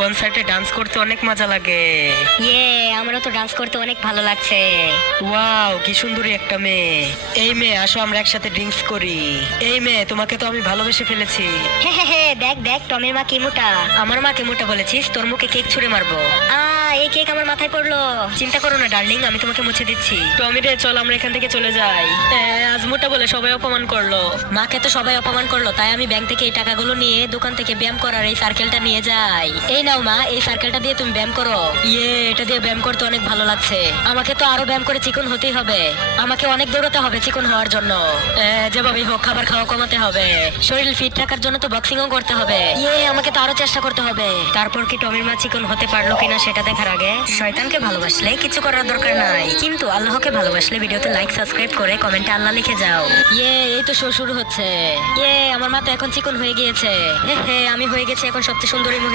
কনসার্টে ডান্স করতে অনেক মজা লাগে। আমারও তো ডান্স করতে অনেক ভালো লাগছে। ওয়াও, কি সুন্দরী একটা মেয়ে। এই মেয়ে, আসো আমরা একসাথে ড্রিঙ্কস করি। এই মেয়ে, তোমাকে তো আমি ভালোবেসে ফেলেছি। হে, দেখ দেখ টমের মা কি মোটা। আমার মাকে মোটা বলেছিস? তোর মুখে কেক ছুঁড়ে মারবো। এই কেক আমার মাথায় পড়লো। চিন্তা করো না ডার্লিং, আমি তোমাকে মুছে দিচ্ছি। টমি রে, চল আমরা এখান থেকে চলে যাই। আজ মোটা বলে সবাই অপমান করলো। মাকে তো সবাই অপমান করলো, তাই আমি ব্যাংক থেকে এই টাকাগুলো নিয়ে দোকান থেকে ব্যায়াম করার এই সার্কেলটা নিয়ে যাই। এই নাও মা, এই সার্কেলটা দিয়ে তুমি ব্যায়াম করো। এটা দিয়ে ব্যায়াম করতে অনেক ভালো লাগছে। আমাকে তো আরো ব্যায়াম করে চিকন হতেই হবে। আমাকে অনেক দৌড়াতে হবে চিকন হওয়ার জন্য। যেভাবেই হোক খাবার খাওয়া কমাতে হবে। শরীর ফিট রাখার জন্য তো বক্সিংও করতে হবে। আমাকে তো আরো চেষ্টা করতে হবে। তারপর কি টমির মা চিকন হতে পারলো কিনা সেটা দেখার আগে শয়তানকে ভালোবাসলে কিছু করার দরকার নাই, কিন্তু আল্লাহকে ভালোবাসলে ভিডিওতে লাইক সাবস্ক্রাইব করে কমেন্টে আল্লাহ লিখে যাও। এই তো শো শুরু হচ্ছে। আমার মা তো এখন চিকন হয়ে গিয়েছে। আমি হয়ে গেছি এখন সবচেয়ে সুন্দরী মহিলা।